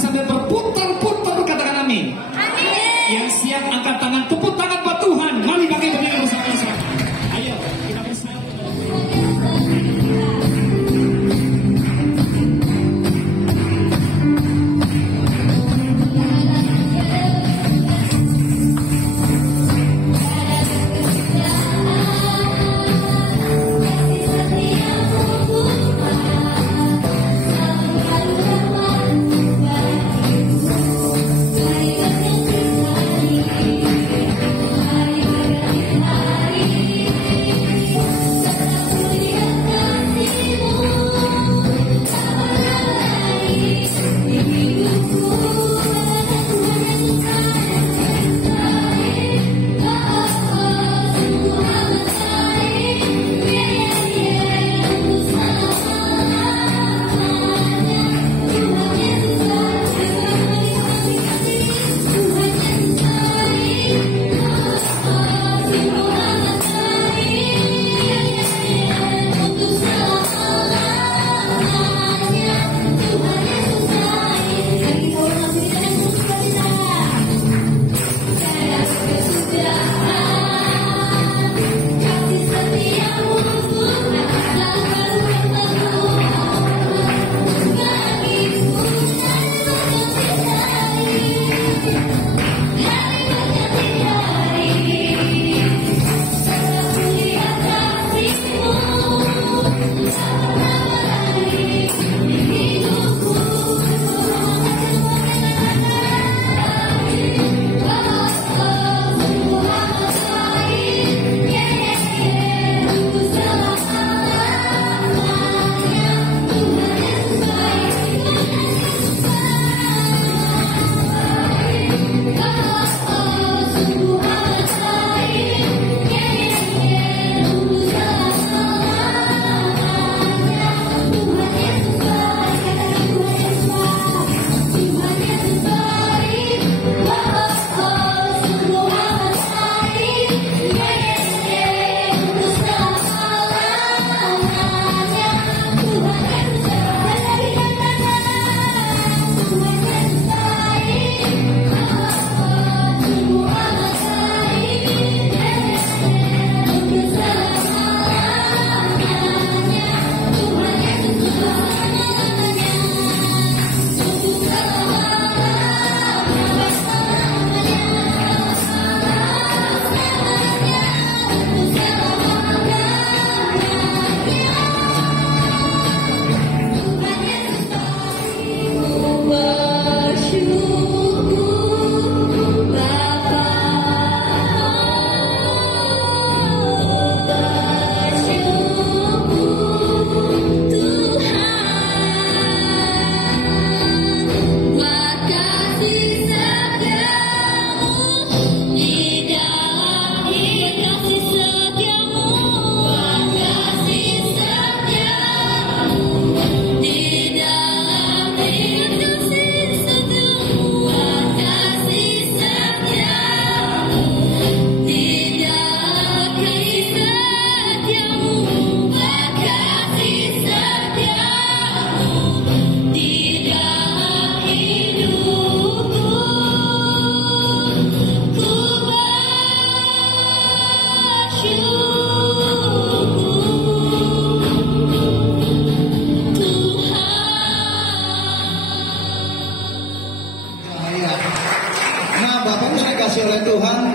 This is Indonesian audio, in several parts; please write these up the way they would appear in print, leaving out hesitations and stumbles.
sambil berputar-putar, katakan amin. Yang siap angkat tangan, tepuk tangan buat Tuhan. Mari bagi berdiri bersama-sama. Ayo kita bersama.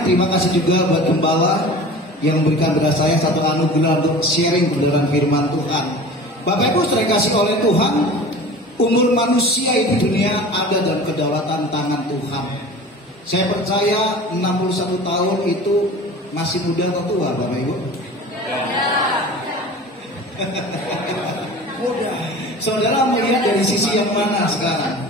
Terima kasih juga buat Gembala yang memberikan kepada saya satu anugerah untuk sharing kebenaran firman Tuhan. Bapak Ibu saya kasih oleh Tuhan, umur manusia itu dunia ada dalam kedaulatan tangan Tuhan. Saya percaya 61 tahun itu masih muda atau tua Bapak Ibu? Muda. Saudara melihat dari sisi yang mana sekarang?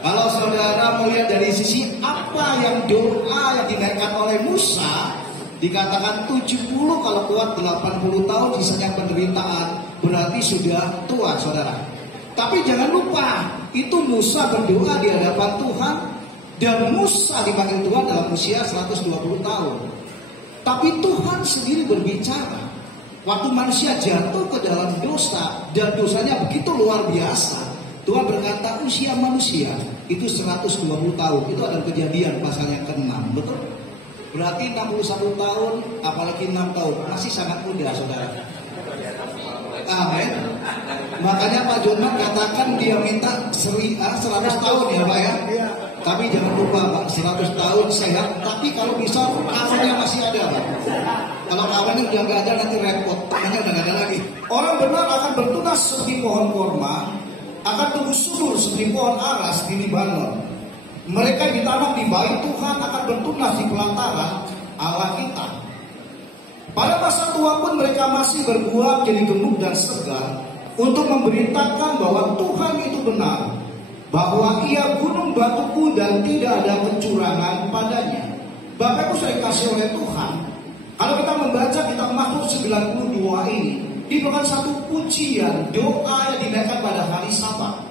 Kalau saudara melihat dari sisi apa yang doa yang dinaikkan oleh Musa, dikatakan 70 kalau kuat 80 tahun sisanya penderitaan, berarti sudah tua saudara. Tapi jangan lupa, itu Musa berdoa di hadapan Tuhan, dan Musa dipanggil Tuhan dalam usia 120 tahun. Tapi Tuhan sendiri berbicara. Waktu manusia jatuh ke dalam dosa dan dosanya begitu luar biasa, Tuhan berkata, manusia itu 120 tahun. Itu ada Kejadian pasal yang ke-6, betul? Berarti 61 tahun, apalagi 6 tahun, masih sangat muda, saudara. Amin. Makanya Pak Jonan katakan dia minta 100 tahun ya Pak ya. Tapi jangan lupa Pak, 100 tahun sehat. Tapi kalau bisa kawannya masih ada Pak. Kalau kawannya udah nggak ada nanti repot, tangannya udah nggak ada lagi. Orang benar akan bertunas seperti pohon korma, akan tumbuh subur seperti pohon aras di Libanon. Mereka ditanam di bait Tuhan akan bertunas di pelataran Allah kita. Pada masa tua pun mereka masih berbuah jadi gemuk dan segar untuk memberitakan bahwa Tuhan itu benar, bahwa Ia gunung batuku dan tidak ada kecurangan padanya. Bapak Ibu saya kasih oleh Tuhan, kalau kita membaca kitab Mazmur 92 ini bukan satu pujian, doa yang dinaikkan pada hari Sabat.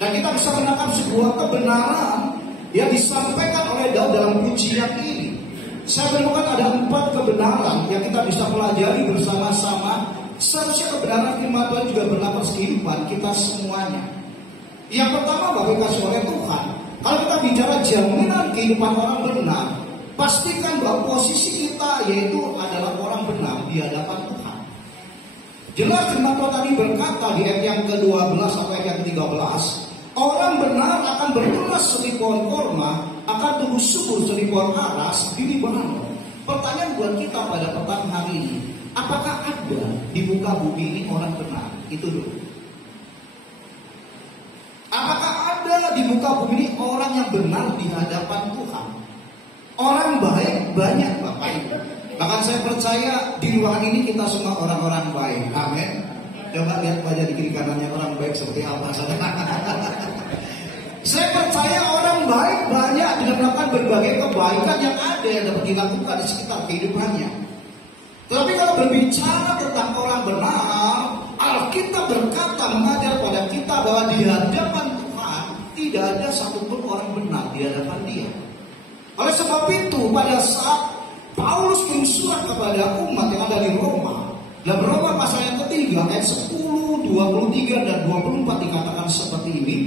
Dan kita bisa menangkap sebuah kebenaran yang disampaikan oleh Daud dalam pujian ini. Saya menemukan ada 4 kebenaran yang kita bisa pelajari bersama-sama. Seharusnya kebenaran firman Tuhan juga berlaku kehidupan kita semuanya. Yang pertama, Bapak kasih oleh Tuhan, kalau kita bicara jaminan kehidupan orang benar, pastikan bahwa posisi kita yaitu adalah orang benar di hadapan Tuhan. Jelas firman Tuhan tadi berkata di ayat yang ke-12 sampai ayat yang ke-13, orang benar akan bertunas seperti pohon korma, akan tumbuh subur seperti pohon aras di Libanon. Pertanyaan buat kita pada petang hari ini, apakah ada di muka bumi ini orang benar? Itu dulu. Apakah ada di muka bumi ini orang yang benar di hadapan Tuhan? Orang baik banyak Bapak Ibu. Bahkan saya percaya di ruangan ini kita semua orang-orang baik. Amin. Coba lihat wajah di kiri kanannya orang baik seperti apa saudara. Saya percaya orang baik banyak dengan melakukan berbagai kebaikan yang ada yang dapat dilakukan di sekitar kehidupannya. Tetapi kalau berbicara tentang orang benar, Alkitab berkata mengajar pada kita bahwa di hadapan Tuhan tidak ada satupun orang benar di hadapan Dia. Oleh sebab itu pada saat Paulus kirim surat kepada umat yang ada di Roma, dalam Roma pasal yang ketiga ayat 10, 23 dan 24 dikatakan seperti ini.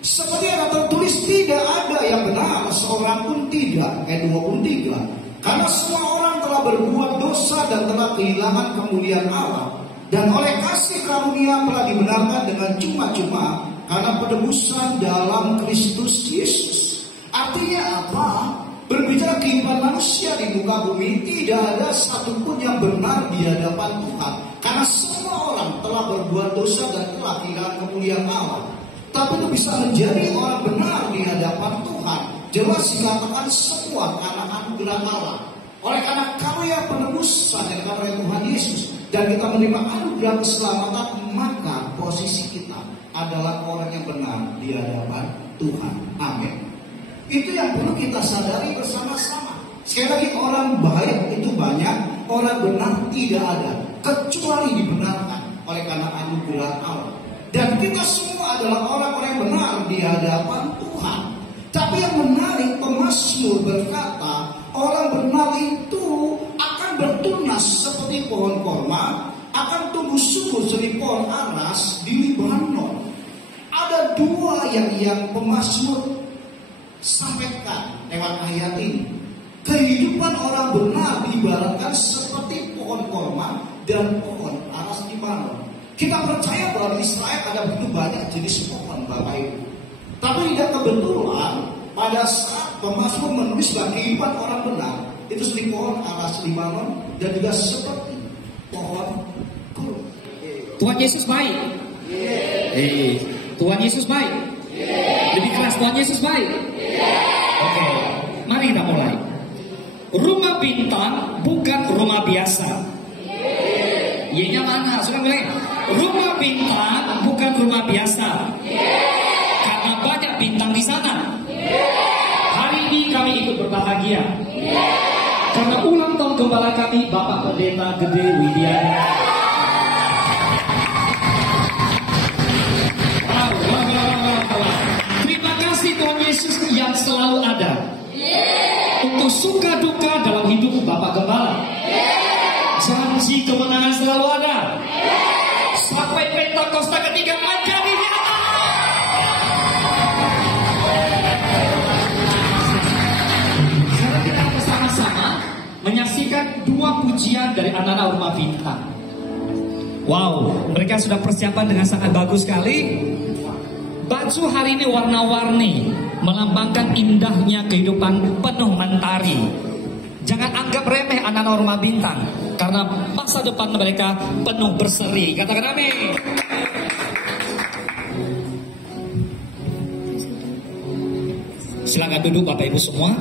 Seperti yang tertulis, tidak ada yang benar, seorang pun tidak. Ayat 23. Karena semua orang telah berbuat dosa dan telah kehilangan kemuliaan Allah, dan oleh kasih karunia telah dibenarkan dengan cuma-cuma karena penebusan dalam Kristus Yesus. Artinya apa? Berbicara kehidupan manusia di muka bumi, tidak ada satupun yang benar di hadapan Tuhan. Karena semua orang telah berbuat dosa dan telah kehilangan kemuliaan Allah. Tapi itu bisa menjadi orang benar di hadapan Tuhan. Jelas dikatakan semua karena anugerah Allah. Oleh karena karya penebusan yang dilakukan oleh Tuhan Yesus, dan kita menerima anugerah keselamatan, maka posisi kita adalah orang yang benar di hadapan Tuhan. Amin. Itu yang perlu kita sadari bersama-sama. Sekali lagi, orang baik itu banyak, orang benar tidak ada, kecuali dibenarkan oleh karena anugerah Allah. Dan kita semua adalah orang-orang yang benar di hadapan Tuhan. Tapi yang menarik, pemazmur berkata, orang benar itu akan bertunas seperti pohon korma, akan tumbuh subur seperti pohon aras di Libanon. Ada 2 yang pemazmur sampaikan lewat ayat ini. Kehidupan orang benar diibaratkan seperti pohon korma dan pohon aras di Libanon. Kita percaya bahwa di Israel ada begitu banyak jenis pohon Bapak Ibu. Tapi tidak kebetulan pada saat pemazmur menulis bahwa kehidupan orang benar itu seperti pohon aras di Libanon dan juga seperti pohon kurung. Tuhan Yesus baik. Tuhan Yesus baik. Lebih keras, Tuhan Yesus baik. Oke, mari kita mulai. Rumah bintang bukan rumah biasa. Y-nya mana? Sudah mulai. Rumah bintang bukan rumah biasa. Karena banyak bintang di sana. Hari ini kami ikut berbahagia. Karena ulang tahun gembala kami, Bapak Pendeta Gede Widiana. Terima kasih Tuhan Yesus yang selalu ada. Untuk suka duka dalam hidup Bapak Gembala. Janji kemenangan selalu ada. Sampai Pentakosta ketika aja di dari anak-anak Rumah Bintang. Wow, mereka sudah persiapan dengan sangat bagus sekali. Baju hari ini warna-warni, melambangkan indahnya kehidupan penuh mentari. Jangan anggap remeh anak-anak Rumah Bintang, karena masa depan mereka penuh berseri. Katakan amin. Silakan duduk Bapak Ibu semua.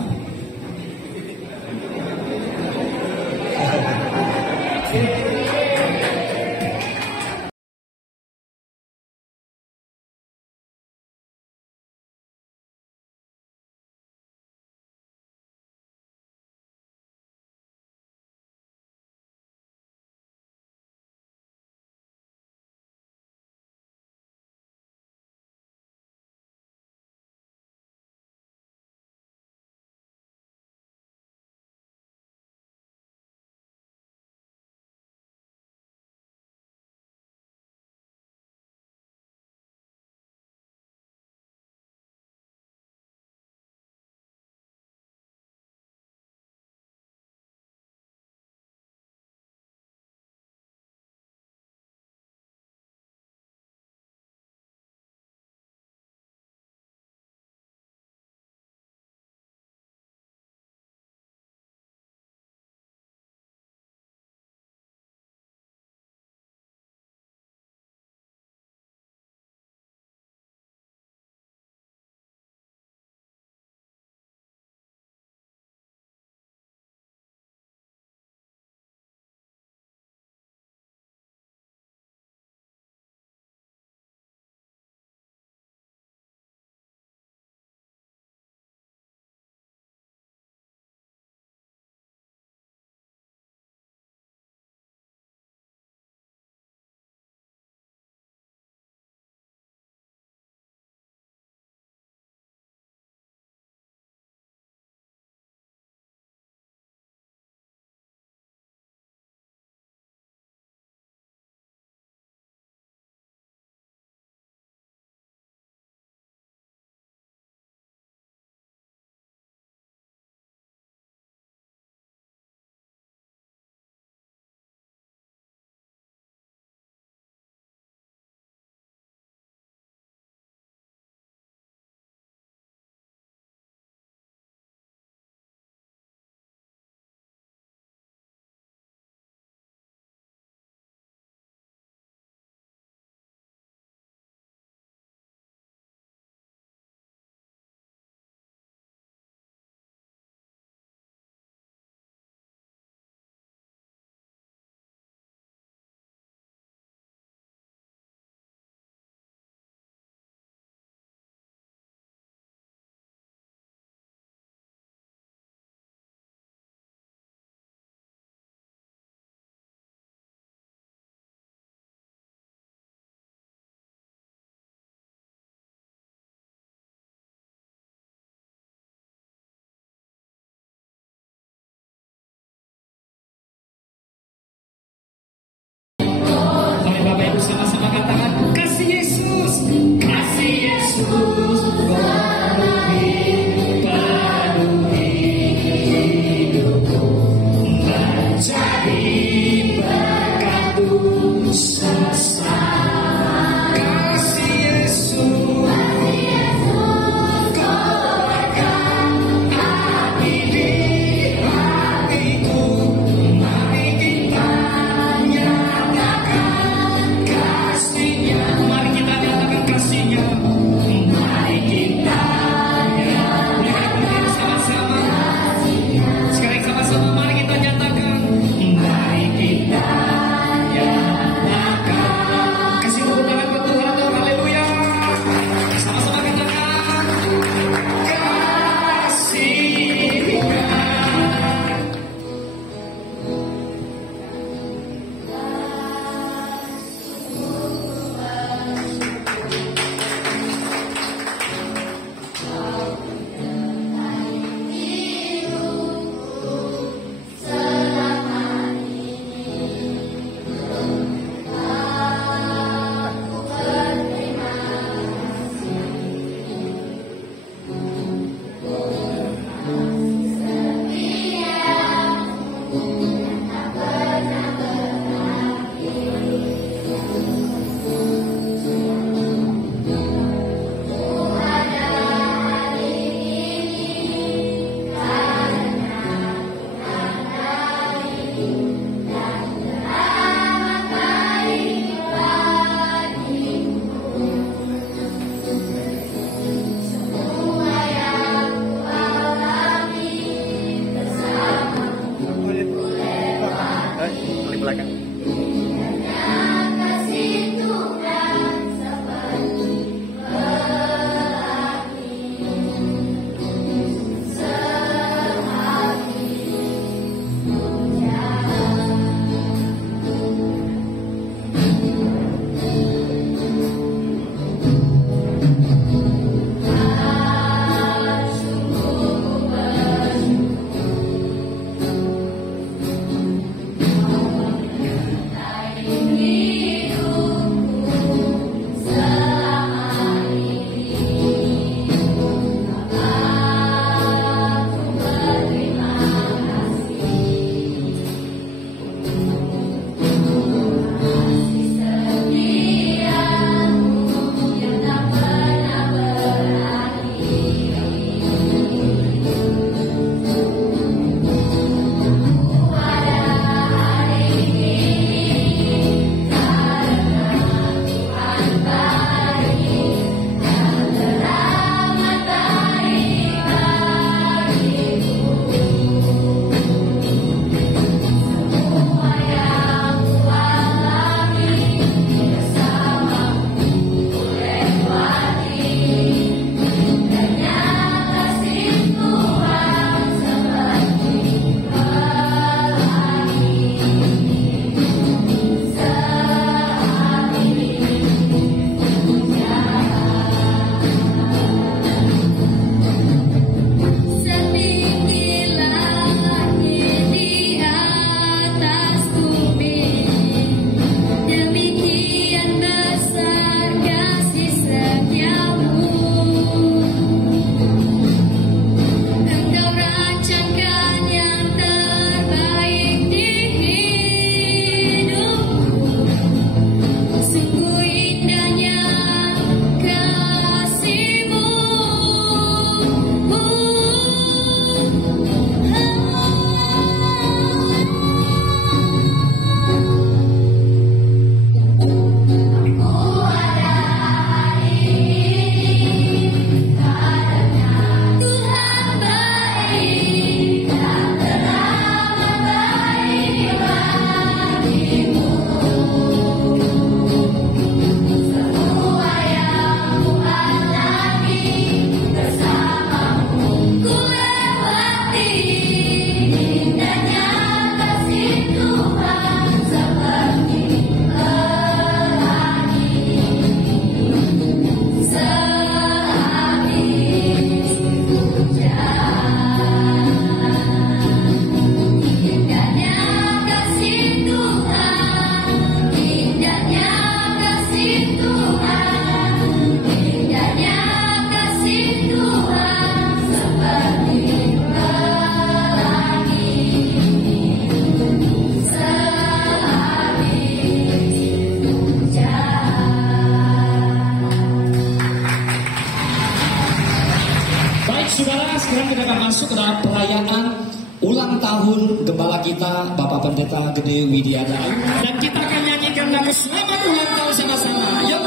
Saudara, sekarang kita akan masuk ke dalam perayaan ulang tahun gembala kita, Bapak Pendeta Gede Widiada. Dan kita akan nyanyikan lagu selamat ulang tahun sama-sama. Yuk,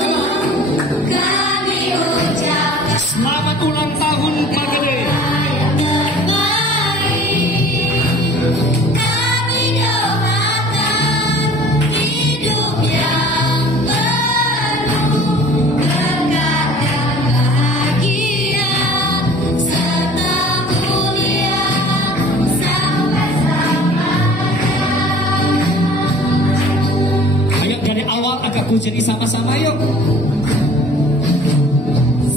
kami ucapkan selamat ulang tahun Pak Gede. Jadi sama-sama yuk.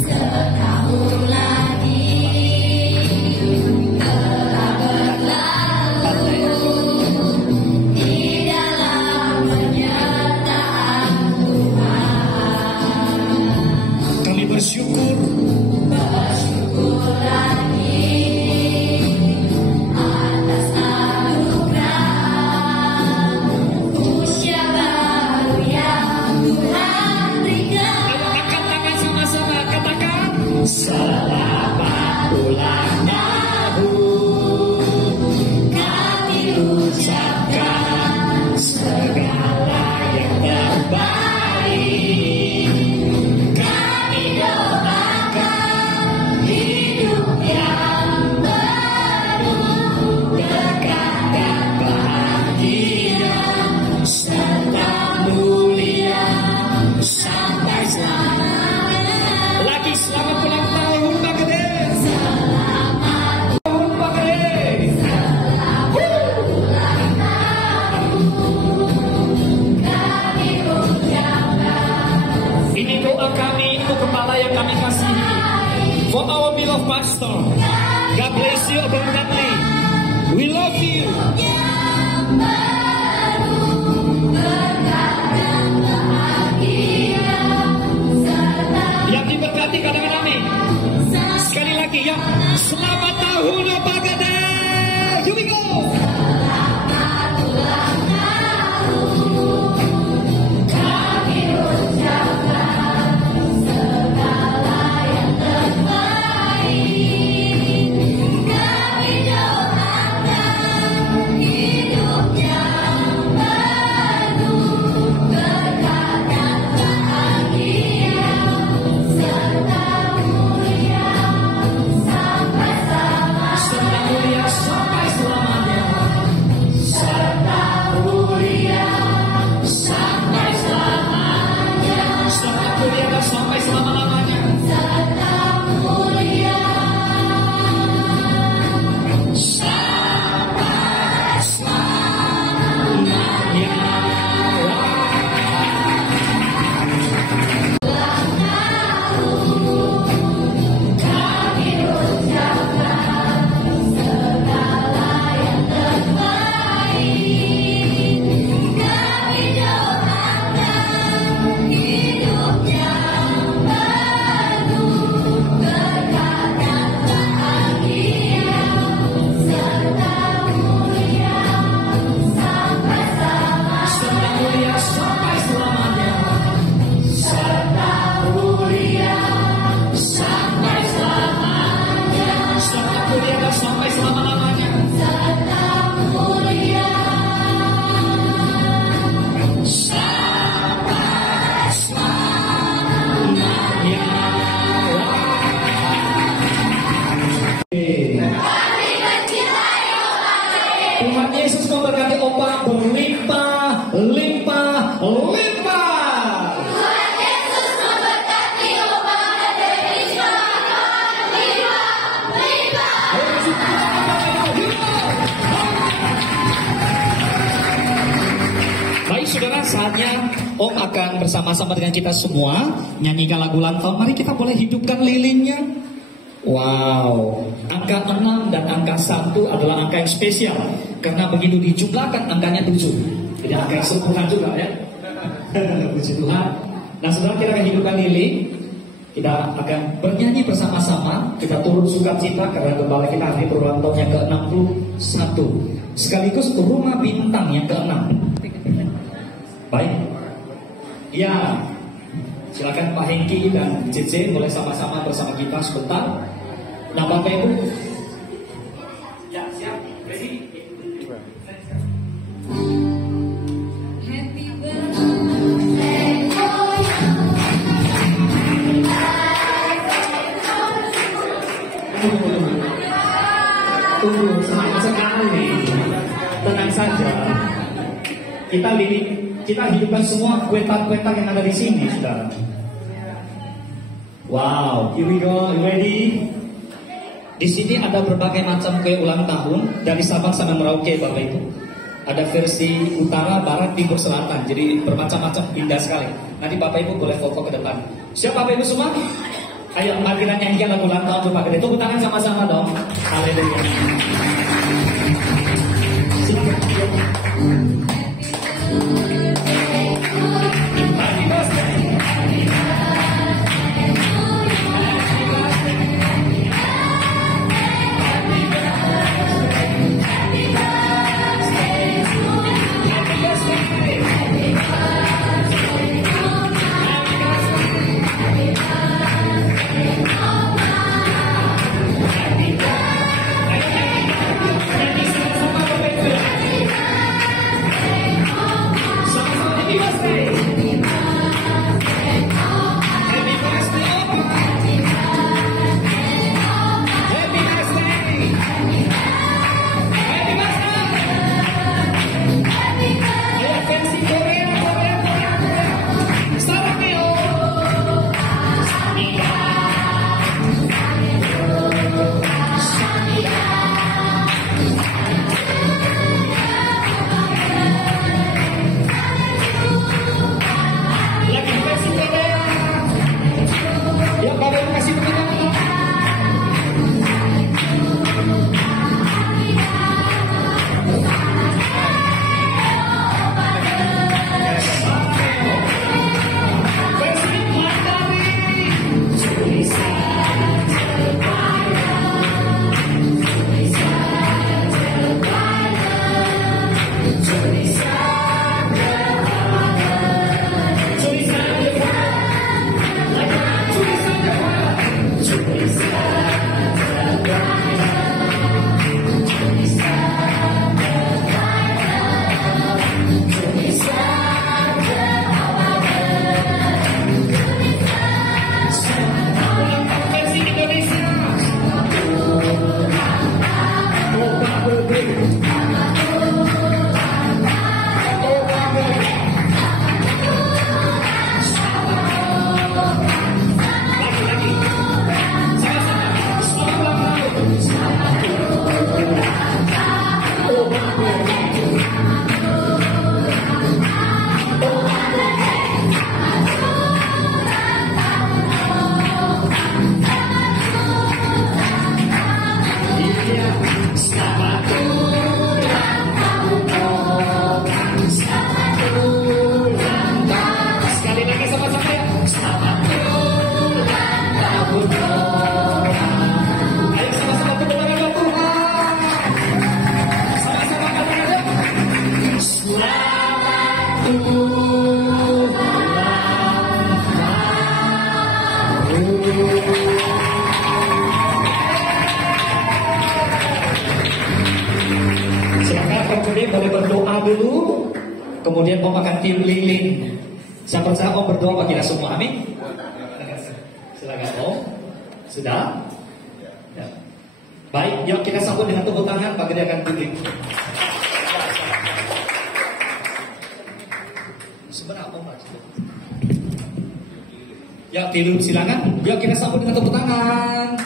Setahun lagi telah berlalu di dalam penyertaan Tuhan. Kami bersyukur lagi atas anugerah usia baru yang Tuhan berikan. angkat tangan sama-sama, katakan selamat ulang tahun. Kami ucapkan segala yang terbaik. Kami doakan hidup yang penuh berkah dan bahagia serta mulia sampai selamanya. Lagi selamat ulang tahun Pak Gede. Selamat tahun Pak Gede. Ini doa kami untuk kepala yang kami kasihi. For our beloved pastor, God bless you abundantly. We love you. Yang diberkati kami. Sekali lagi ya, selamat tahun Pak Gede. Here we go. Serta mulia sampai selamanya. Serta mulia sampai selamanya. Serta mulia sampai selama-lamanya. Serta mulia sampai selamanya. Serta mulia sampai selamanya. Serta mulia sampai selamanya. Serta mulia sampai selama-lamanya. Serta mulia sampai selamanya. Tuhan Yesus memberkati opak berlimpah, limpah, limpah. Tuhan Yesus memberkati opak berlimpah, limpah, limpah. Baik saudara, saatnya Om akan bersama-sama dengan kita semua nyanyikan lagu ulang tahun. Mari kita boleh hidupkan lilinnya. Wow, angka 6 dan angka 1 adalah angka yang spesial karena begitu dijumlahkan angkanya 7. Jadi angka yang sempurna juga ya. Puji Tuhan. Nah saudara, kita akan hidupkan lilin. Kita akan bernyanyi bersama-sama. Kita turut sukacita karena gembala kita hari berulang tahun yang ke-61. Sekaligus rumah bintang yang ke-6. Baik. Ya, silakan Pak Hengki dan JJ boleh sama-sama bersama kita sebentar. Nah, Bapak Ibu. Ya, siap. Ready? Happy birthday for Tunggu, semangat sekali. Tenang saja. Kita hidupkan semua kue-tart yang ada di sini, saudara. Wow, here we go. You ready? Di sini ada berbagai macam kue ulang tahun dari Sabang sampai Merauke, Bapak Ibu. Ada versi utara, barat, timur, selatan. Jadi bermacam-macam, indah sekali. Nanti Bapak Ibu boleh foto ke depan. Siap Bapak Ibu semua? Ayo, mari kita nyanyikan lagu ulang tahun untuk Pak Gede. Tepuk tangan sama-sama dong. Haleluya. Happy birthday. boleh berdoa dulu, kemudian Om akan tiup lilin. Saya percaya Om berdoa bagi kita semua, amin. Silakan Om. Sudah? Ya. Baik, yuk kita sambut dengan tepuk tangan. Pak Gede akan tiup lilin. Sebenarnya Om ya, tiup silakan. Yuk kita sambut dengan tepuk tangan.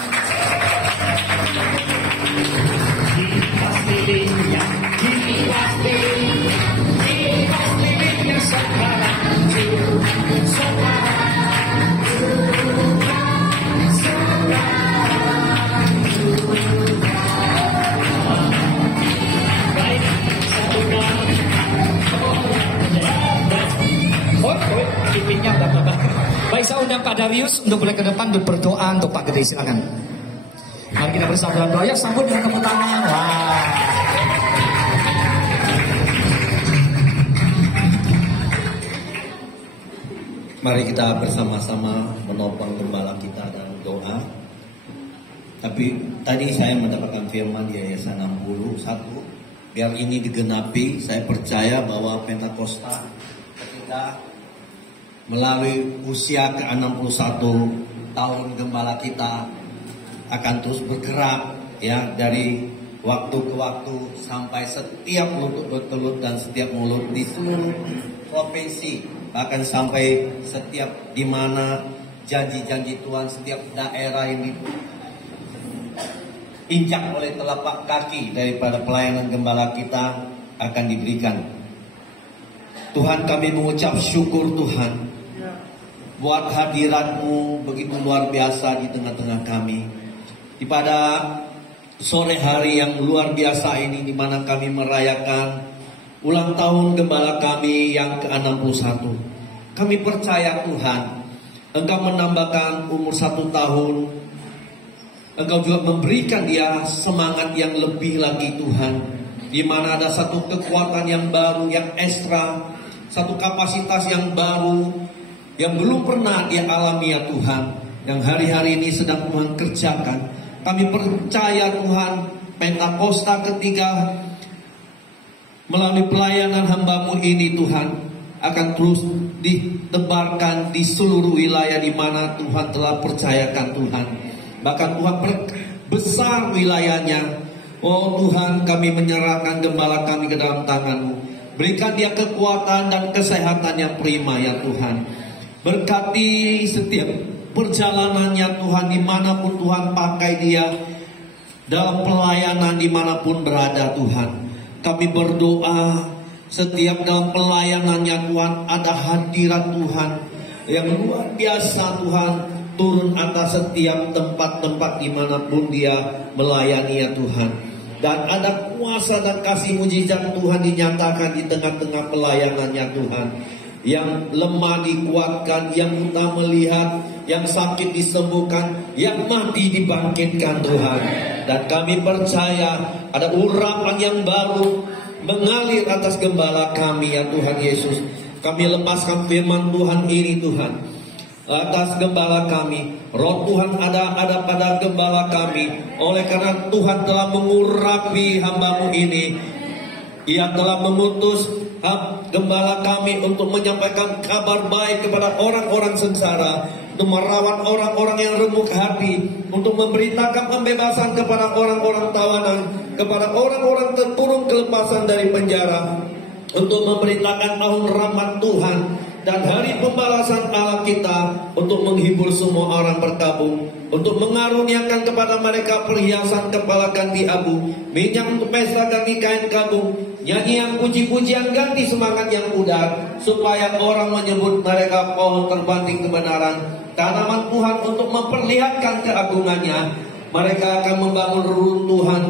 Lilinnya, kipas lilinnya sekarang baik, pipinya udah babak. Baik, saya undang Pak Darius untuk boleh ke depan untuk berdoa untuk Pak Gede, silakan. Mari kita bersama doa, ya sambut dengan tepuk tangan. Wah. Mari kita bersama-sama menopang gembala kita dalam doa. Tapi tadi saya mendapatkan firman di Yesaya 61, biar ini digenapi. Saya percaya bahwa Pentakosta ketika melalui usia ke-61 tahun gembala kita akan terus bergerak ya, dari waktu ke waktu sampai setiap lutut bertelut dan setiap mulut di seluruh provinsi, bahkan sampai setiap di mana janji-janji Tuhan, setiap daerah yang diinjak oleh telapak kaki daripada pelayanan gembala kita akan diberikan. Tuhan, kami mengucap syukur Tuhan buat hadirat-Mu begitu luar biasa di tengah-tengah kami. Di pada sore hari yang luar biasa ini, di mana kami merayakan ulang tahun gembala kami yang ke-61. Kami percaya Tuhan, Engkau menambahkan umur 1 tahun. Engkau juga memberikan dia semangat yang lebih lagi Tuhan, di mana ada satu kekuatan yang baru, yang ekstra, satu kapasitas yang baru yang belum pernah dia alami ya Tuhan, yang hari-hari ini sedang Tuhan kerjakan. Kami percaya Tuhan, Pentakosta ketiga melalui pelayanan hamba-Mu ini Tuhan akan terus ditebarkan di seluruh wilayah di mana Tuhan telah percayakan Tuhan. Bahkan Tuhan besar wilayahnya. Oh Tuhan, kami menyerahkan gembala kami ke dalam tangan-Mu. Berikan dia kekuatan dan kesehatan yang prima ya Tuhan. Berkati setiap perjalanannya Tuhan, dimanapun Tuhan pakai dia dalam pelayanan, dimanapun berada Tuhan. Kami berdoa setiap dalam pelayanannya Tuhan ada hadirat Tuhan yang luar biasa Tuhan, turun atas setiap tempat-tempat dimanapun dia melayani ya Tuhan. Dan ada kuasa dan kasih mujizat Tuhan dinyatakan di tengah-tengah pelayanannya Tuhan. Yang lemah dikuatkan, yang buta melihat, yang sakit disembuhkan, yang mati dibangkitkan Tuhan. Dan kami percaya ada urapan yang baru mengalir atas gembala kami ya Tuhan Yesus. Kami lepaskan firman Tuhan ini Tuhan atas gembala kami. Roh Tuhan ada pada gembala kami. Oleh karena Tuhan telah mengurapi hamba-Mu ini, Ia telah memutus gembala kami untuk menyampaikan kabar baik kepada orang-orang sengsara, untuk merawat orang-orang yang remuk hati, untuk memberitakan pembebasan kepada orang-orang tawanan, kepada orang-orang terkurung kelepasan dari penjara, untuk memberitakan tahun rahmat Tuhan dan hari pembalasan Allah kita, untuk menghibur semua orang berkabung, untuk mengaruniakan kepada mereka perhiasan kepala ganti abu, minyak untuk pesta ganti kain kabung, nyanyian puji-pujian ganti semangat yang pudar, supaya orang menyebut mereka pohon terbanting kebenaran, tanaman Tuhan untuk memperlihatkan keagungannya. Mereka akan membangun reruntuhan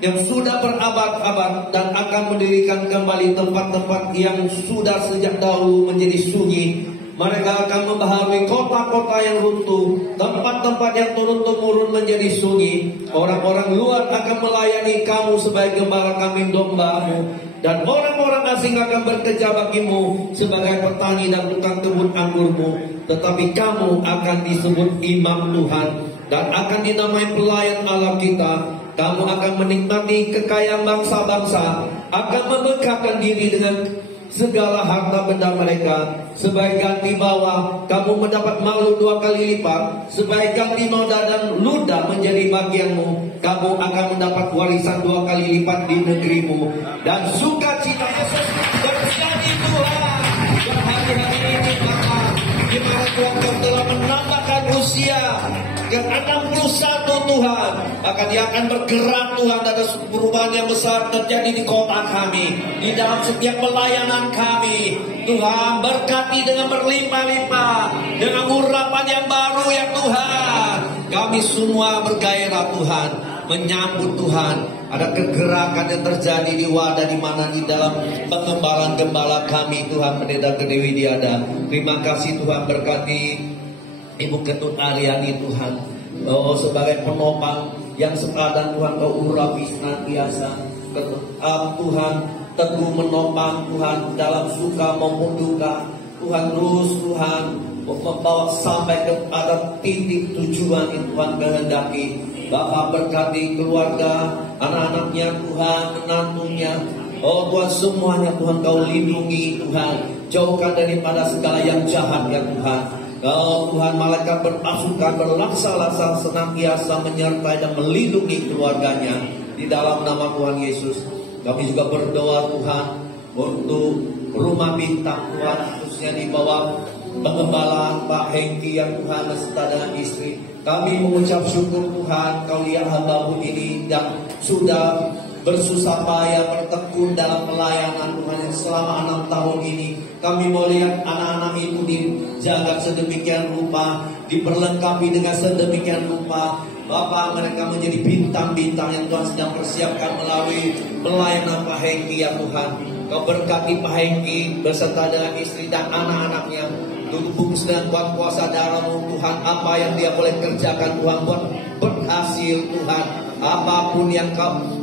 yang sudah berabad-abad dan akan mendirikan kembali tempat-tempat yang sudah sejak dahulu menjadi sunyi. Mereka akan membaharui kota-kota yang runtuh, tempat-tempat yang turun-temurun menjadi sunyi. Orang-orang luar akan melayani kamu sebagai gembala kambing domba-Mu, dan orang-orang asing akan bekerja bagi-Mu sebagai petani dan tukang kebun anggur-Mu. Tetapi kamu akan disebut imam Tuhan dan akan dinamai pelayan Allah kita. Kamu akan menikmati kekayaan bangsa-bangsa, akan memegahkan diri dengan segala harta benda mereka. Sebagai ganti bawah, kamu mendapat malu 2 kali lipat. Sebagai ganti noda dan ludah menjadi bagianmu, kamu akan mendapat warisan 2 kali lipat di negerimu. Dan sukacita Yesus terjadi Tuhan. Dan hari-hari ini Bapa, di mana Tuhan telah menambahkan usia ke 61 Tuhan, maka dia akan bergerak Tuhan. Ada perubahan yang besar terjadi di kota kami, di dalam setiap pelayanan kami. Tuhan berkati dengan berlimpah-limpah, dengan urapan yang baru ya Tuhan. Kami semua bergairah Tuhan, menyambut Tuhan. Ada kegerakan yang terjadi di wadah, di mana di dalam pengembalaan gembala kami Tuhan, Pendeta Gede Widiada. Terima kasih Tuhan, berkati Ibu Ketut Aryani Tuhan, oh sebagai penopang yang sepadan Tuhan Kau urapi senantiasa. Tuhan teguh menopang Tuhan dalam suka maupun duka. Tuhan terus Tuhan membawa sampai kepada titik tujuan yang Tuhan kehendaki. Bapak berkati keluarga, anak-anaknya Tuhan, menantunya. Oh Tuhan, semuanya Tuhan Kau lindungi Tuhan. Jauhkan daripada segala yang jahat ya Tuhan. Kau Tuhan, malaikat berpasukan berlaksa-laksa senantiasa menyertai dan melindungi keluarganya. Di dalam nama Tuhan Yesus, kami juga berdoa Tuhan untuk Rumah Bintang Tuhan, khususnya di bawah pengembalaan Pak Hengki yang Tuhan beserta dengan istri. Kami mengucap syukur Tuhan, Kau lihat hamba-Mu ini yang sudah bersusah payah bertekun dalam pelayanan Tuhan yang selama 6 tahun ini. Kami melihat anak-anak itu dijaga sedemikian rupa, diperlengkapi dengan sedemikian rupa. Bapak, mereka menjadi bintang-bintang yang Tuhan sedang persiapkan melalui pelayanan Pak Hengki ya Tuhan. Kau berkati Pak Hengki beserta dengan istri dan anak-anaknya. Bungkus dengan kuat kuasa darah-Mu Tuhan. Apa yang dia boleh kerjakan Tuhan, buat berhasil Tuhan. Apapun yang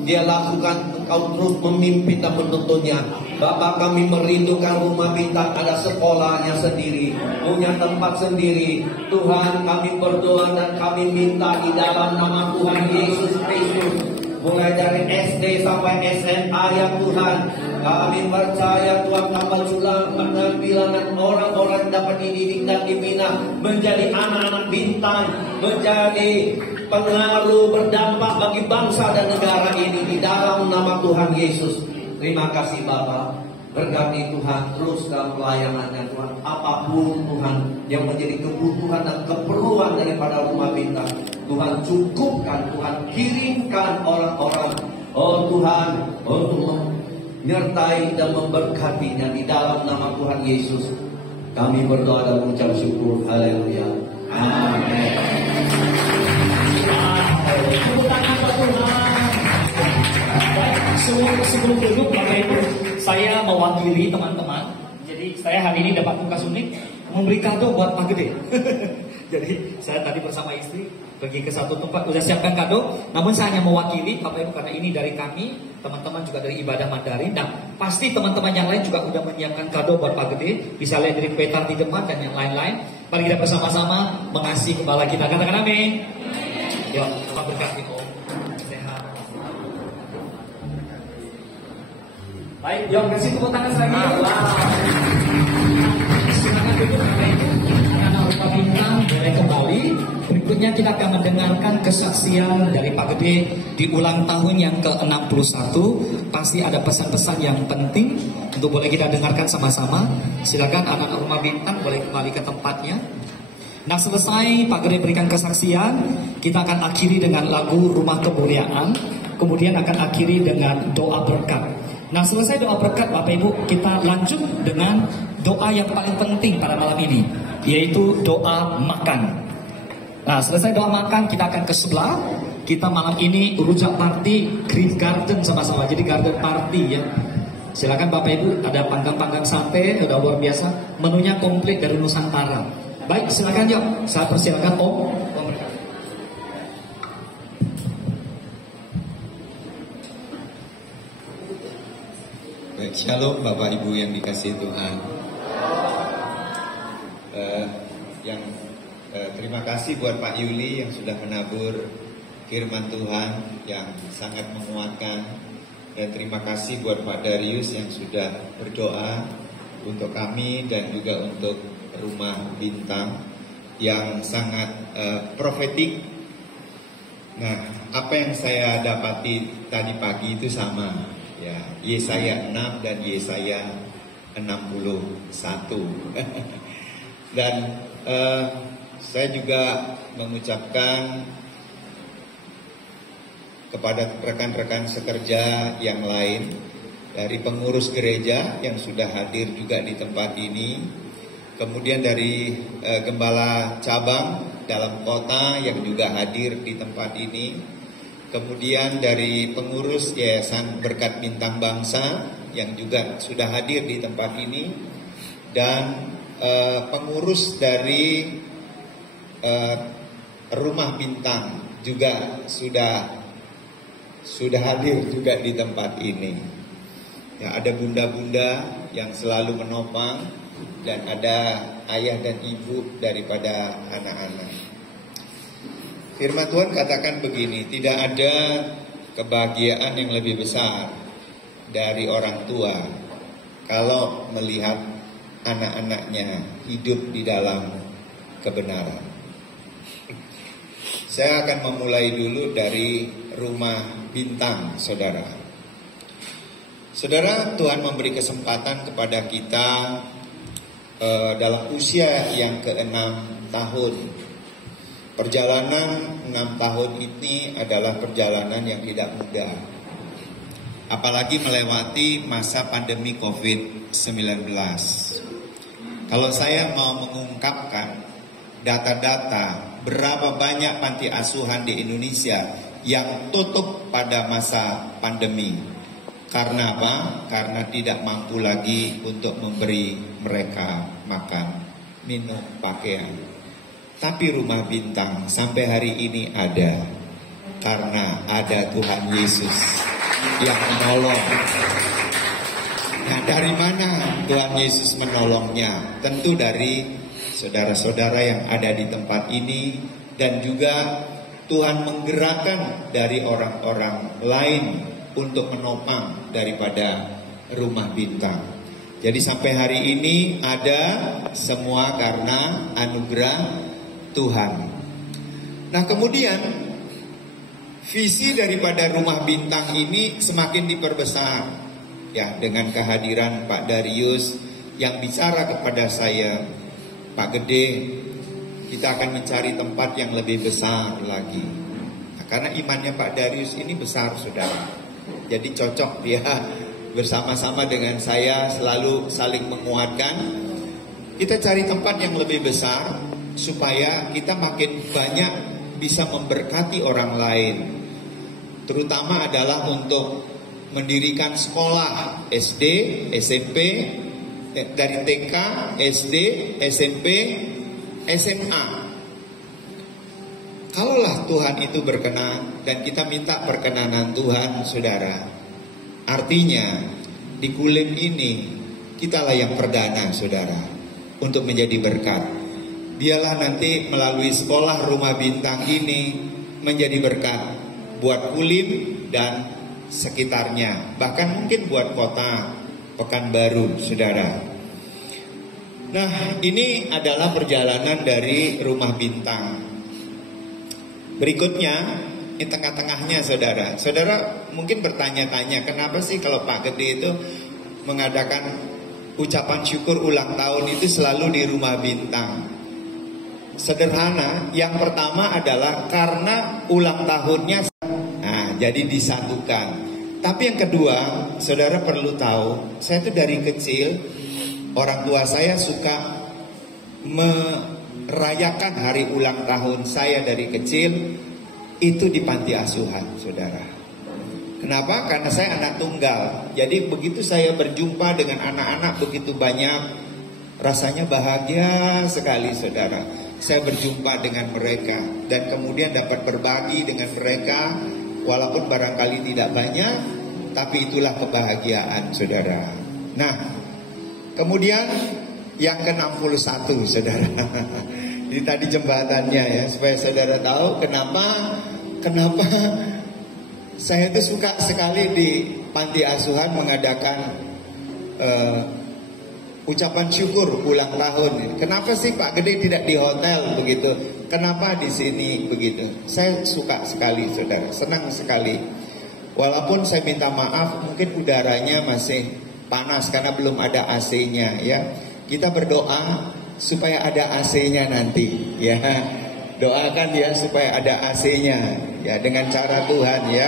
dia lakukan, Kau terus memimpin dan menuntunnya. Bapak, kami merindukan Rumah Bintang ada sekolahnya sendiri, punya tempat sendiri. Tuhan, kami berdoa dan kami minta di dalam nama Tuhan Yesus Kristus, mulai dari SD sampai SMA ya Tuhan. Kami percaya Tuhan tambah jumlah bilangan orang-orang yang dapat dididik dan dibina menjadi anak-anak bintang, menjadi pengaruh berdampak bagi bangsa dan negara ini di dalam nama Tuhan Yesus. Terima kasih Bapak. Berkati Tuhan terus dalam pelayanannya Tuhan. Apapun Tuhan yang menjadi kebutuhan dan keperluan daripada Rumah Bintang, Tuhan cukupkan, Tuhan kirimkan orang-orang, oh Tuhan, untuk menyertai dan memberkatinya di dalam nama Tuhan Yesus. Kami berdoa dan mengucap syukur. Haleluya. Amin. Sebelum duduk Bapak Ibu, saya mewakili teman-teman. Jadi saya hari ini dapat tugas unik memberi kado buat Pak Gede. Jadi saya tadi bersama istri pergi ke satu tempat, udah siapkan kado. Namun saya hanya mewakili Bapak Ibu karena ini dari kami, teman-teman juga dari Ibadah Mandarin. Dan pasti teman-teman yang lain juga udah menyiapkan kado buat Pak Gede. Bisa lihat dari peta di depan dan yang lain-lain. Mari kita bersama-sama mengasihi gembala kita. Katakan amin. Yuk, Tuhan berkati Om. Sehat. Baik, yuk kasih tepuk tangan lagi. Silakan duduk Bapak Ibu. Anak-anak Rumah Bintang boleh kembali. Berikutnya kita akan mendengarkan kesaksian dari Pak Gede di ulang tahun yang ke-61. Pasti ada pesan-pesan yang penting untuk boleh kita dengarkan sama-sama. Silakan anak-anak Rumah Bintang boleh kembali ke tempatnya. Nah, selesai Pak Gede berikan kesaksian, kita akan akhiri dengan lagu Rumah Kemuliaan. Kemudian akan akhiri dengan doa berkat. Nah, selesai doa berkat Bapak Ibu, kita lanjut dengan doa yang paling penting pada malam ini, yaitu doa makan. Nah, selesai doa makan, kita akan ke sebelah. Kita malam ini rujak party Green Garden sama-sama, jadi garden party ya. Silakan Bapak Ibu, ada panggang-panggang sate, udah luar biasa. Menunya komplit dari Nusantara. Baik, silakan yuk. Saya persilakan Om. Baik, shalom Bapak Ibu yang dikasihi Tuhan. Terima kasih buat Pak Yuli yang sudah menabur firman Tuhan yang sangat menguatkan. Dan terima kasih buat Pak Darius yang sudah berdoa untuk kami dan juga untuk Rumah Bintang yang sangat profetik. Nah, apa yang saya dapati tadi pagi itu sama ya, Yesaya 6 dan Yesaya 61. Dan saya juga mengucapkan kepada rekan-rekan sekerja yang lain dari pengurus gereja yang sudah hadir juga di tempat ini, kemudian dari gembala cabang dalam kota yang juga hadir di tempat ini, kemudian dari pengurus Yayasan Berkat Bintang Bangsa yang juga sudah hadir di tempat ini, dan pengurus dari Rumah Bintang juga sudah hadir juga di tempat ini. Ya, ada bunda-bunda yang selalu menopang dan ada ayah dan ibu daripada anak-anak. Firman Tuhan katakan begini, tidak ada kebahagiaan yang lebih besar dari orang tua kalau melihat anak-anaknya hidup di dalam kebenaran. Saya akan memulai dulu dari rumah bintang, saudara. Saudara, Tuhan memberi kesempatan kepada kita dalam usia yang ke-6 tahun. Perjalanan 6 tahun ini adalah perjalanan yang tidak mudah. Apalagi melewati masa pandemi COVID-19. Kalau saya mau mengungkapkan data-data berapa banyak panti asuhan di Indonesia yang tutup pada masa pandemi. Karena apa? Karena tidak mampu lagi untuk memberi mereka makan, minum, pakaian. Tapi rumah bintang sampai hari ini ada karena ada Tuhan Yesus yang menolong. Nah, dari mana Tuhan Yesus menolongnya? Tentu dari saudara-saudara yang ada di tempat ini, dan juga Tuhan menggerakkan dari orang-orang lain untuk menopang daripada rumah bintang. Jadi sampai hari ini ada semua karena anugerah Tuhan. Nah, kemudian visi daripada rumah bintang ini semakin diperbesar ya, dengan kehadiran Pak Darius yang bicara kepada saya, Pak Gede, kita akan mencari tempat yang lebih besar lagi. Nah, karena imannya Pak Darius ini besar, saudara. Jadi cocok dia bersama-sama dengan saya, selalu saling menguatkan. Kita cari tempat yang lebih besar supaya kita makin banyak bisa memberkati orang lain. Terutama adalah untuk mendirikan sekolah SD, SMP, dari TK, SD, SMP, SMA. Kalaulah Tuhan itu berkenan dan kita minta perkenanan Tuhan, saudara, artinya di Kulim ini kitalah yang perdana, saudara, untuk menjadi berkat. Biarlah nanti melalui sekolah rumah bintang ini menjadi berkat buat Kulim dan sekitarnya, bahkan mungkin buat kota Pekanbaru, saudara. Nah, ini adalah perjalanan dari rumah bintang. Berikutnya, di tengah-tengahnya, saudara. Saudara mungkin bertanya-tanya, kenapa sih kalau Pak Gede itu mengadakan ucapan syukur ulang tahun itu selalu di rumah bintang? Sederhana, yang pertama adalah karena ulang tahunnya, nah, jadi disatukan. Tapi yang kedua, saudara perlu tahu, saya itu dari kecil, orang tua saya suka merayakan hari ulang tahun saya dari kecil itu di panti asuhan, saudara. Kenapa? Karena saya anak tunggal. Jadi begitu saya berjumpa dengan anak-anak begitu banyak, rasanya bahagia sekali, saudara. Saya berjumpa dengan mereka dan kemudian dapat berbagi dengan mereka, walaupun barangkali tidak banyak, tapi itulah kebahagiaan, saudara. Nah, kemudian yang ke-61, saudara. Ini tadi jembatannya ya, supaya saudara tahu kenapa saya itu suka sekali di panti asuhan mengadakan ucapan syukur ulang tahun. Kenapa sih Pak Gede tidak di hotel begitu? Kenapa di sini begitu? Saya suka sekali, saudara, senang sekali. Walaupun saya minta maaf, mungkin udaranya masih panas karena belum ada AC-nya ya. Kita berdoa supaya ada AC-nya nanti ya. Doakan ya supaya ada AC-nya ya, dengan cara Tuhan ya.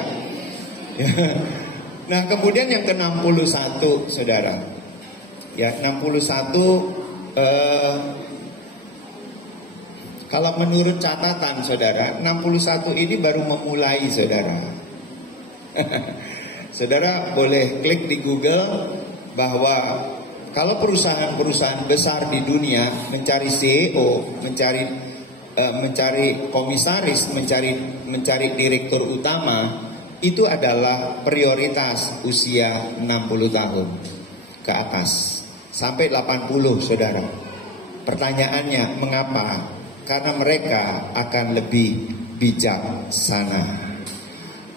Nah, kemudian yang ke-61, saudara. Ya, 61 kalau menurut catatan, saudara, 61 ini baru memulai, saudara. Saudara boleh klik di Google bahwa kalau perusahaan-perusahaan besar di dunia mencari CEO, mencari komisaris, mencari direktur utama, itu adalah prioritas usia 60 tahun ke atas sampai 80, saudara. Pertanyaannya, mengapa? Karena mereka akan lebih bijaksana.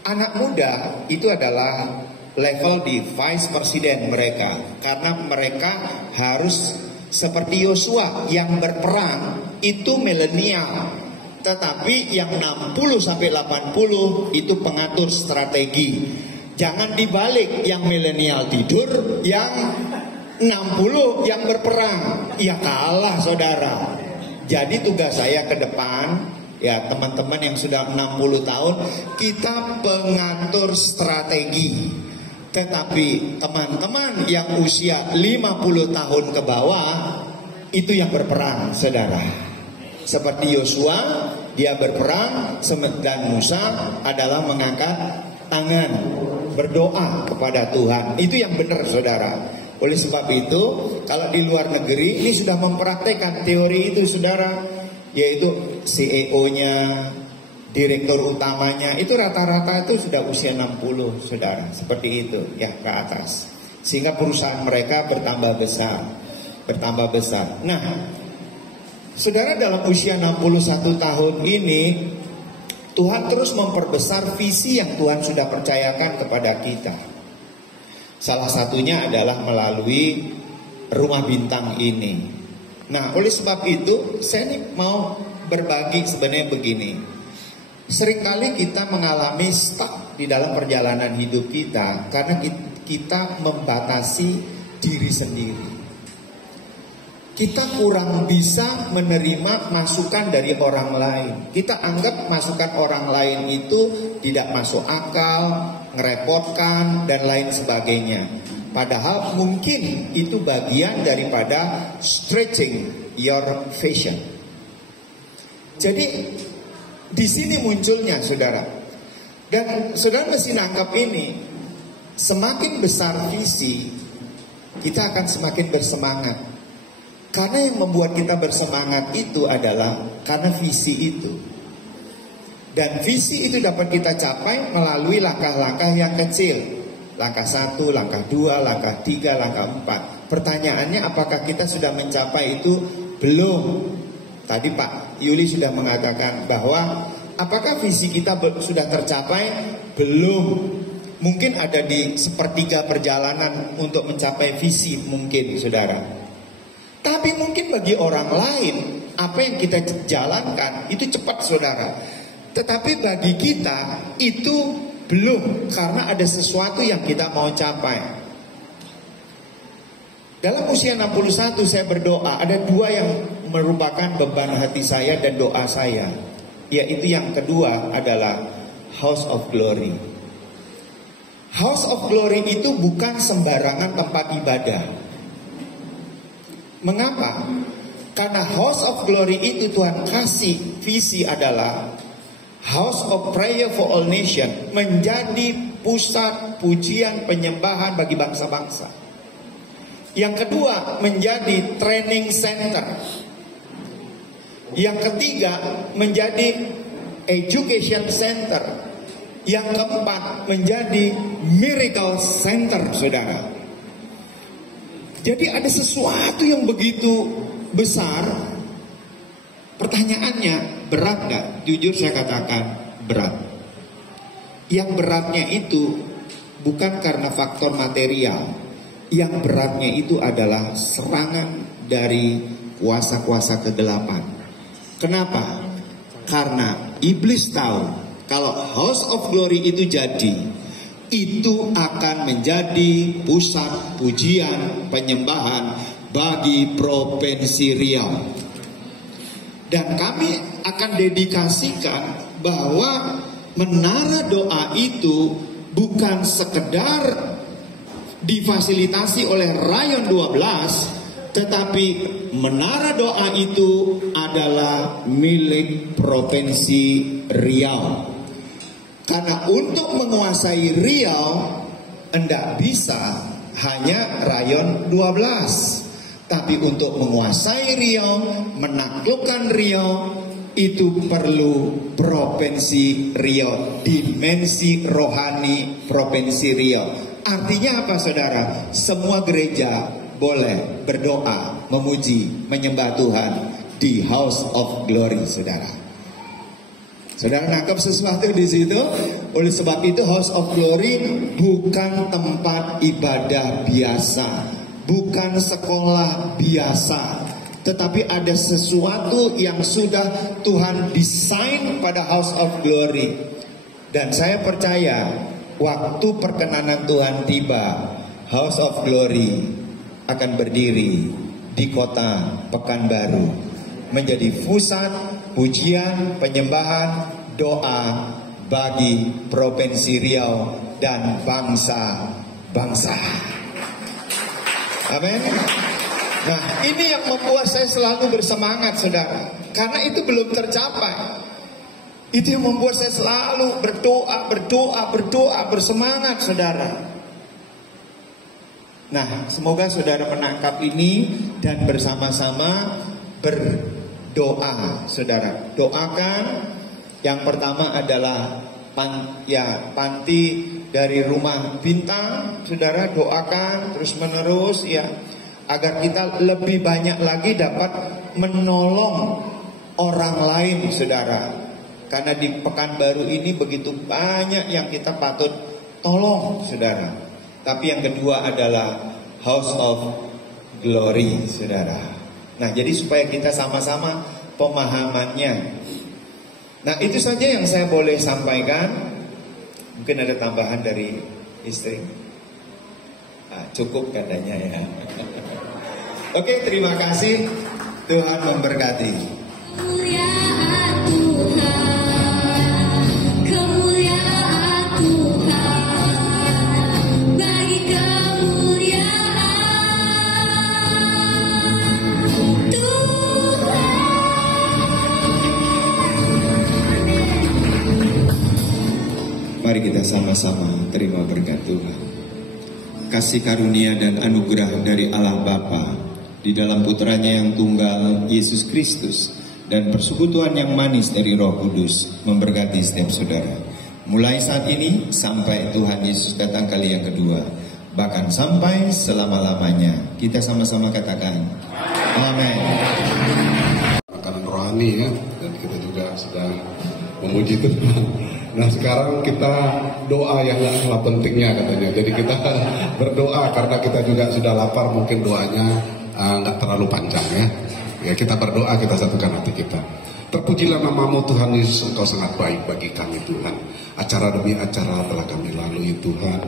Anak muda itu adalah level di vice president mereka, karena mereka harus seperti Yosua yang berperang itu milenial, tetapi yang 60 sampai 80 itu pengatur strategi. Jangan dibalik, yang milenial tidur, yang 60 yang berperang. Ya kalah saudara. Jadi tugas saya ke depan, ya teman-teman yang sudah 60 tahun, kita pengatur strategi. Tetapi teman-teman yang usia 50 tahun ke bawah, itu yang berperang saudara. Seperti Yosua, dia berperang, dan Musa adalah mengangkat tangan, berdoa kepada Tuhan. Itu yang benar saudara. Oleh sebab itu, kalau di luar negeri ini sudah mempraktekkan teori itu saudara, yaitu CEO-nya, direktur utamanya itu rata-rata itu sudah usia 60 saudara, seperti itu ya ke atas, sehingga perusahaan mereka bertambah besar. Nah saudara, dalam usia 61 tahun ini Tuhan terus memperbesar visi yang Tuhan sudah percayakan kepada kita. Salah satunya adalah melalui Rumah Bintang ini. Nah oleh sebab itu saya ini mau berbagi sebenarnya begini. Seringkali kita mengalami stuck di dalam perjalanan hidup kita karena kita membatasi diri sendiri. Kita kurang bisa menerima masukan dari orang lain. Kita anggap masukan orang lain itu tidak masuk akal, ngerepotkan, dan lain sebagainya. Padahal mungkin itu bagian daripada stretching your vision. Jadi di sini munculnya saudara. Dan saudara mesti nangkap ini. Semakin besar visi, kita akan semakin bersemangat. Karena yang membuat kita bersemangat itu adalah karena visi itu. Dan visi itu dapat kita capai melalui langkah-langkah yang kecil. Langkah 1, langkah 2, langkah 3, langkah 4. Pertanyaannya, apakah kita sudah mencapai itu? Belum. Tadi Pak Yuli sudah mengatakan bahwa apakah visi kita sudah tercapai? Belum. Mungkin ada di sepertiga perjalanan untuk mencapai visi mungkin saudara. Tapi mungkin bagi orang lain apa yang kita jalankan itu cepat saudara. Tetapi bagi kita itu belum, karena ada sesuatu yang kita mau capai. Dalam usia 61 saya berdoa, ada dua yang merupakan beban hati saya dan doa saya. Yaitu yang kedua adalah House of Glory. House of Glory itu bukan sembarangan tempat ibadah. Mengapa? Karena House of Glory itu Tuhan kasih visi adalah House of Prayer for All Nation, menjadi pusat pujian penyembahan bagi bangsa-bangsa. Yang kedua, menjadi training center. Yang ketiga, menjadi education center. Yang keempat, menjadi miracle center saudara. Jadi ada sesuatu yang begitu besar. Pertanyaannya, berat gak? Jujur saya katakan berat. Yang beratnya itu bukan karena faktor material. Yang beratnya itu adalah serangan dari kuasa-kuasa kegelapan. Kenapa? Karena iblis tahu kalau House of Glory itu jadi, itu akan menjadi pusat pujian penyembahan bagi Provinsi Riau. Dan kami akan dedikasikan bahwa menara doa itu bukan sekedar difasilitasi oleh Rayon 12, tetapi menara doa itu adalah milik Provinsi Riau. Karena untuk menguasai Riau enggak bisa hanya Rayon 12. Tapi untuk menguasai Riau, menaklukkan Riau, itu perlu Provinsi Riau, dimensi rohani Provinsi Riau. Artinya apa saudara? Semua gereja boleh berdoa, memuji, menyembah Tuhan di House of Glory saudara. Saudara nangkap sesuatu di situ? Oleh sebab itu House of Glory bukan tempat ibadah biasa, bukan sekolah biasa, tetapi ada sesuatu yang sudah Tuhan desain pada House of Glory. Dan saya percaya waktu perkenanan Tuhan tiba, House of Glory akan berdiri di kota Pekanbaru, menjadi pusat pujian, penyembahan, doa bagi Provinsi Riau dan bangsa-bangsa. Amin. Nah, ini yang membuat saya selalu bersemangat, saudara, karena itu belum tercapai. Itu yang membuat saya selalu berdoa, bersemangat, saudara. Nah, semoga saudara menangkap ini dan bersama-sama berdoa, saudara. Doakan. Yang pertama adalah panti dari Rumah Bintang, saudara. Doakan terus menerus ya, agar kita lebih banyak lagi dapat menolong orang lain, saudara. Karena di Pekanbaru ini begitu banyak yang kita patut tolong, saudara. Tapi yang kedua adalah House of Glory, saudara. Nah, jadi supaya kita sama-sama pemahamannya. Nah, itu saja yang saya boleh sampaikan. Mungkin ada tambahan dari istri. Cukup katanya ya. Oke, terima kasih. Tuhan memberkati. Kemuliaan Tuhan, kemuliaan Tuhan, bagi kemuliaan Tuhan. Mari kita sama-sama terima berkat Tuhan. Kasih karunia dan anugerah dari Allah Bapa di dalam putranya yang tunggal Yesus Kristus dan persekutuan yang manis dari Roh Kudus memberkati setiap saudara. Mulai saat ini sampai Tuhan Yesus datang kali yang kedua, bahkan sampai selama-lamanya. Kita sama-sama katakan amin. Makanan rohani ya, dan kita juga sedang memuji Tuhan. Nah, sekarang kita doa yang gak kalah pentingnya katanya. Jadi kita berdoa karena kita juga sudah lapar, mungkin doanya gak terlalu panjang ya. Ya, kita berdoa, kita satukan hati kita. Terpujilah namamu Tuhan Yesus, Engkau sangat baik bagi kami Tuhan. Acara demi acara telah kami lalui Tuhan.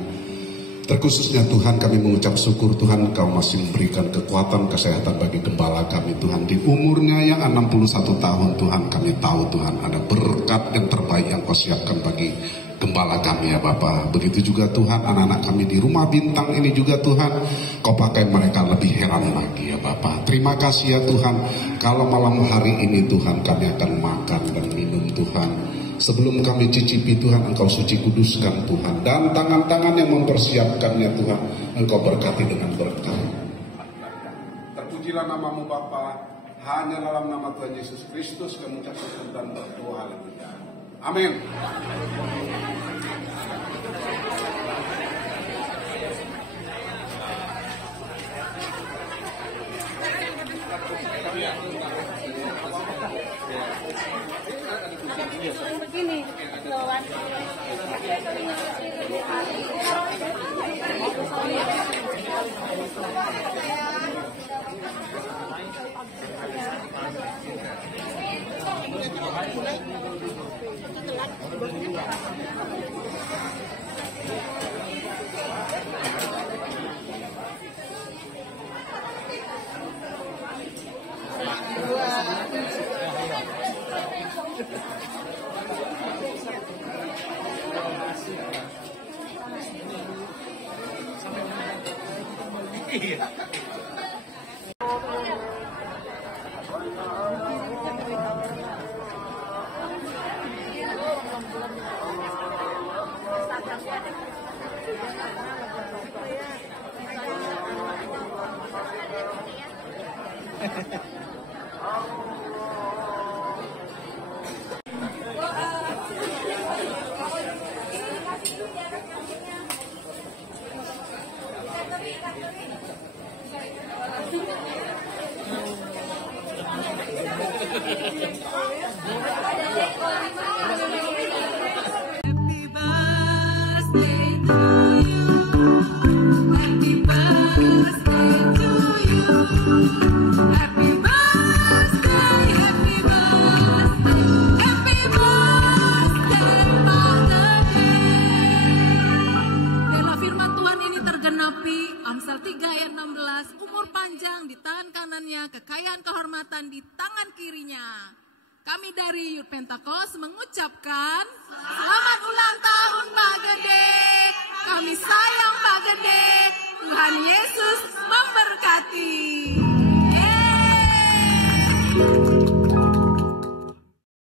Terkhususnya Tuhan, kami mengucap syukur Tuhan, Engkau masih memberikan kekuatan, kesehatan bagi gembala kami Tuhan. Di umurnya yang 61 tahun Tuhan, kami tahu Tuhan ada berkat yang terbaik yang Kau siapkan bagi gembala kami ya Bapa. Begitu juga Tuhan, anak-anak kami di Rumah Bintang ini juga Tuhan, Kau pakai mereka lebih heran lagi ya Bapa. Terima kasih ya Tuhan, kalau malam hari ini Tuhan kami akan makan dan minum Tuhan. Sebelum kami cicipi Tuhan, Engkau suci kuduskan Tuhan. Dan tangan-tangan yang mempersiapkannya Tuhan, Engkau berkati dengan berkat. Terpujilah namamu Bapa, hanya dalam nama Tuhan Yesus Kristus kami ucap syukur dan berdoa. Haleluya. Amin. Begini, Terima kasih. Amsal 3 ayat 16, umur panjang di tangan kanannya, kekayaan kehormatan di tangan kirinya. Kami dari Youth Pentakos mengucapkan selamat ulang tahun Pak Gede. Kami sayang Pak Gede. Tuhan Yesus memberkati.